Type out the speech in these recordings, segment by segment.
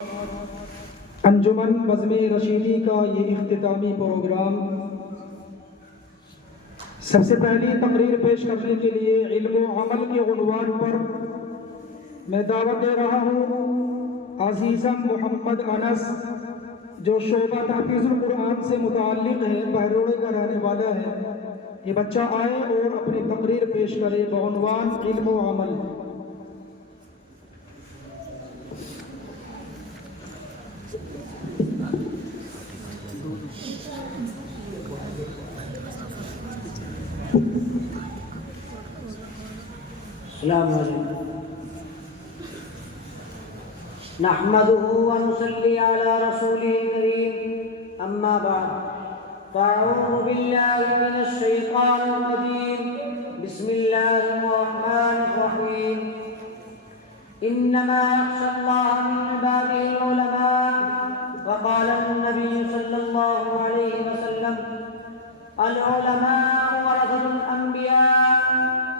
انجمن بزم رشیدی کا یہ اختتامی پروگرام سب سے پہلی تقریر پیش کرنے کے لیے علم و عمل کے عنوان پر میں دعوت دے رہا ہوں عزیزم محمد انس، جو شعبہ تحفیظ القرآن سے متعلق ہے، بہروڑے کا رہنے والا ہے۔ یہ بچہ آئے اور اپنی تقریر پیش کرے بعنوان علم و عمل۔ السلام علیکم نحمده ونصلي على رسوله الكريم اما بعد فاعوذ بالله من الشيطان الرجيم بسم الله الرحمن الرحيم انما يخشى الله من عباده العلماء وقال النبي صلى الله عليه وسلم العلماء ورثة الانبياء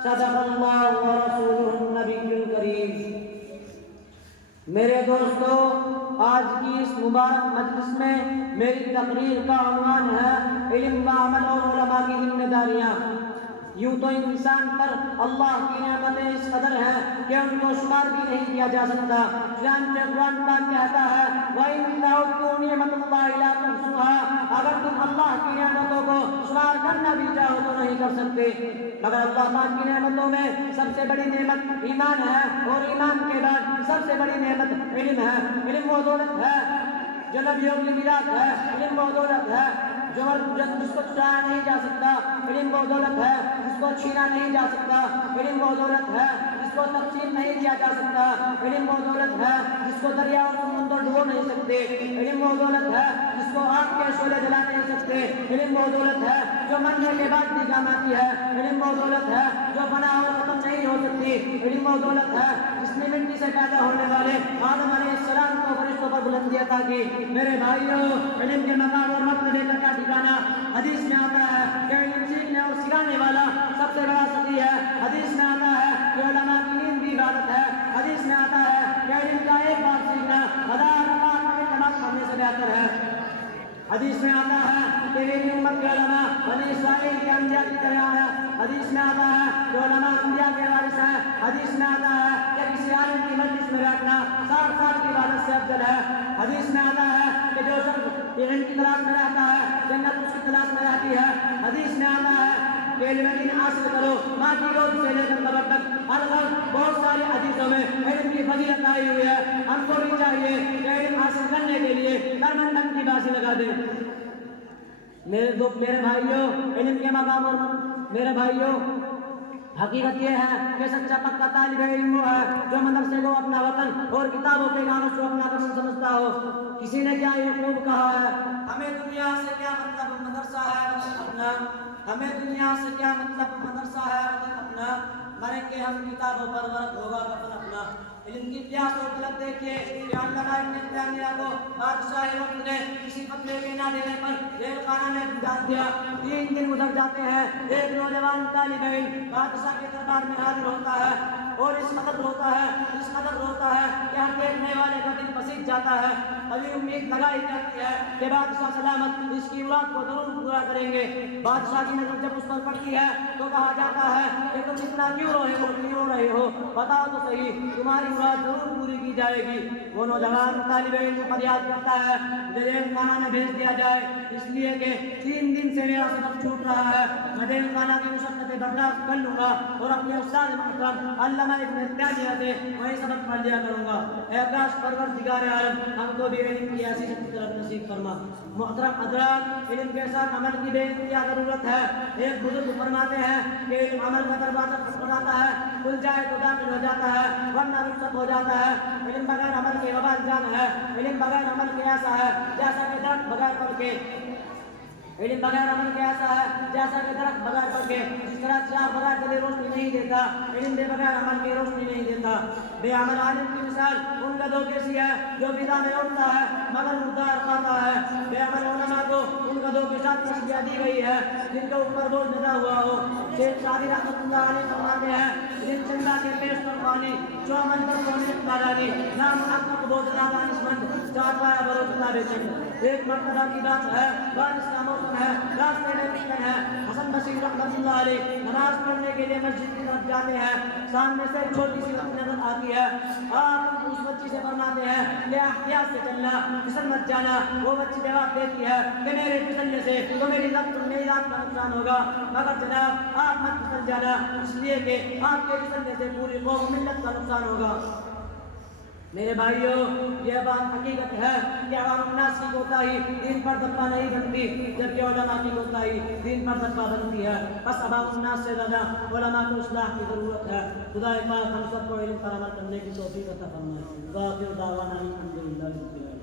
صدق اللہ ورسولہ النبی الکریم۔ میرے دوستو، آج کی اس مبارک مجلس میں میری تقریر کا عنوان ہے علم و عمل اور علماء کی ذمہ داریاں۔ یوں تو انسان پر اللہ کی نعمتیں اس قدر ہیں کہ ان کو شمار بھی نہیں کیا جا سکتا۔ چنانچہ قرآن پاک کہتا ہے وَإِن تَعُدُّوا نِعْمَتَ اللَّهِ لَا تُحْصُوهَا، اگر تم اللہ کی نعمتوں کو شمار کرنا بھی چاہو تو نہیں کر سکتے۔ مگر اللہ پاک کی نعمتوں میں سب سے بڑی نعمت ایمان ہے، اور ایمان کے بعد سب سے بڑی نعمت علم ہے۔ علم وہ دولت ہے جو نبیوں کی میراث ہے، علم وہ دولت ہے جس کو چرایا نہیں جا سکتا، علم وہ دولت ہے جس کو چھینا نہیں جا سکتا، علم وہ دولت ہے جس کو تقسیم نہیں کیا جا سکتا، علم وہ دولت ہے جس کو دریا اور سمندر ڈبو نہیں سکتے، علم وہ دولت ہے جس کو آگ کے شعلے جلا نہیں سکتے، علم وہ دولت ہے جو مرنے کے بعد بھی کام آتی ہے، علم وہ دولت ہے جو فنا اور ختم نہیں ہو سکتی، علم وہ دولت ہے جس نے مٹی سے پیدا ہونے والے آدم علیہ السلام کو فرشتوں پر بلندی عطا کی۔ میرے بھائیوں، علم کے مقام اور مرتبے کا کیا ٹھکانا؟ حدیث میں آتا ہے کہ علم سیکھنے اور سکھانے والا سب سے بڑا سخی ہے۔ حدیث میں آتا ہے کہ علماء کی نیند بھی عبادت ہے۔ حدیث میں آتا ہے کہ علم کا ایک بار سیکھنا 1000 بار علم کرنے سے بہتر ہے۔ حدیث میں آتا ہے کہ میری امت کے علماء بنی اسرائیل کے انبیاء کی طرح ہے۔ حدیث میں آتا ہے کہ علماء انبیاء کے وارث ہیں۔ حدیث میں آتا ہے کہ کسی عالم کی مجلس میں بیٹھنا 60 سال کی عبادت سے افضل ہے۔ حدیث میں آتا ہے کہ جو شخص علم کی تلاش میں رہتا ہے جنت اس کی تلاش میں رہتی ہے۔ حدیث میں آتا ہے کہ علم دین حاصل کرو ماں کی گود سے لے کر قبر تک۔ الگ بہت ساری حدیثوں میں علم کی فضیلت آئی ہوئی ہے۔ ہم کو بھی چاہیے کہ علم حاصل کرنے کے لیے درمندن کی باسی لگا دیں۔ میرے بھائیوں، علم کے مقام اور میرے بھائیوں، حقیقت یہ ہے کہ سچا پکا طالب علم وہ ہے جو مدرسے کو اپنا وطن اور کتابوں کے کاغذ کو اپنا وطن سمجھتا ہو۔ کسی نے کیا یہ خوب کہا ہے ہمیں دنیا سے کیا مطلب مدرسہ ہے وطن اپنا، ہمیں دنیا سے کیا مطلب مدرسہ ہے وطن اپنا، مریں گے ہم کتابوں پر غرق ہوگا کفن اپنا۔ علم کی پیاس اور طلب دیکھیے کہ علامہ ابن تیمیہ کو بادشاہ وقت نے کسی فتوے کے نہ دینے پر جیل خانہ میں ڈال دیا۔ 3 دن گزر جاتے ہیں، ایک نوجوان طالب علم بادشاہ کے دربار میں حاضر ہوتا ہے اور اس قدر روتا ہے کہ ہر دیکھنے والے کا دل پسیج جاتا ہے۔ ابھی امید لگائی جاتی ہے کہ بادشاہ سلامت اس کی مراد کو ضرور پورا کریں گے۔ بادشاہ کی نظر جب اس پر پڑتی ہے تو کہا جاتا ہے کہ تم اتنا کیوں رو رہے ہو، بتاؤ تو صحیح، تمہاری مراد ضرور پوری کی جائے گی۔ وہ نوجوان طالب علم فریاد کرتا ہے مجھے جیل خانہ میں بھیج دیا جائے، اس لیے کہ 3 دن سے میرا سبق چھوٹ رہا ہے۔ میں جیل خانہ کی مشقتیں برداشت کر لوں گا اور اپنے استاد محترم علامہ ابن تیمیہ سے وہی سبق پڑھ لیا کروں گا۔ اے کاش پروردگار عالم ہم کو بھی علم کی ایسی طرف نصیب فرما۔ محترم حضرات، علم کے ساتھ عمل کی بے انتہا ضرورت ہے۔ ایک بزرگ فرماتے ہیں کہ علم عمل کا دروازہ کھٹکھٹاتا ہے، کھل جائے تو داخل ہو جاتا ہے ورنہ رخصت ہو جاتا ہے۔ علم بغیر عمل کے وبال جان ہے۔ علم بغیر عمل کے ایسا ہے جیسا کہ درخت بغیر پھل کے، علم بغیر عمل کے ایسا ہے جیسا کہ درخت بغیر پھل کے، جس طرح چراغ بغیر جلے روشنی نہیں دیتا، علم بے بغیر عمل کے روشنی نہیں دیتا۔ بے عمل عالم کی مثال ان گدھوں جیسی ہے جو فضا میں اڑتا ہے مگر مردار کھاتا ہے۔ بے عمل علماء کو ان گدھوں کے ساتھ تشبیہ دی گئی ہے جن کے اوپر بوجھ لدا ہوا ہو۔ شیخ سعدی رحمۃ اللہ علیہ فرماتے ہیں علم چندہ کے پیش پر پانی، چومن پر سونے پارانی، نام حق بوجھ دادا نسمت، جناب چند ایک مرتبہ کی بات ہے، بارش کا موسم ہے، راستے میں نکلے ہیں، حسن بصری رحمۃ اللہ علیہ نماز پڑھنے کے لیے مسجد کی طرف جاتے ہیں، سامنے سے ایک چھوٹی سی بچی نظر آتی ہے، آپ اس بچی سے فرماتے ہیں کہ احتیاط سے چلنا، پھسل مت جانا۔ وہ بچی جواب دیتی ہے کہ میرے پھسلنے سے تو میری ذات کا نقصان ہوگا، مگر جناب آپ مت پھسل جانا، اس لیے کہ آپ کے پھسلنے سے پوری قوم ملت کا نقصان ہوگا۔ میرے بھائیوں، یہ بات حقیقت ہے کہ عوام الناس کی کوتاہی دین پر دبا نہیں بنتی، جبکہ علماء کی کوتاہی دین پر دبا بنتی ہے۔ بس عوام الناس سے زیادہ علماء کو اصلاح کی ضرورت ہے۔ خدا پاک ہم سب کو علم پر عمل کرنے کی توفیق عطا فرمائے۔ وآخر دعوانا الحمدللہ رب العالمین۔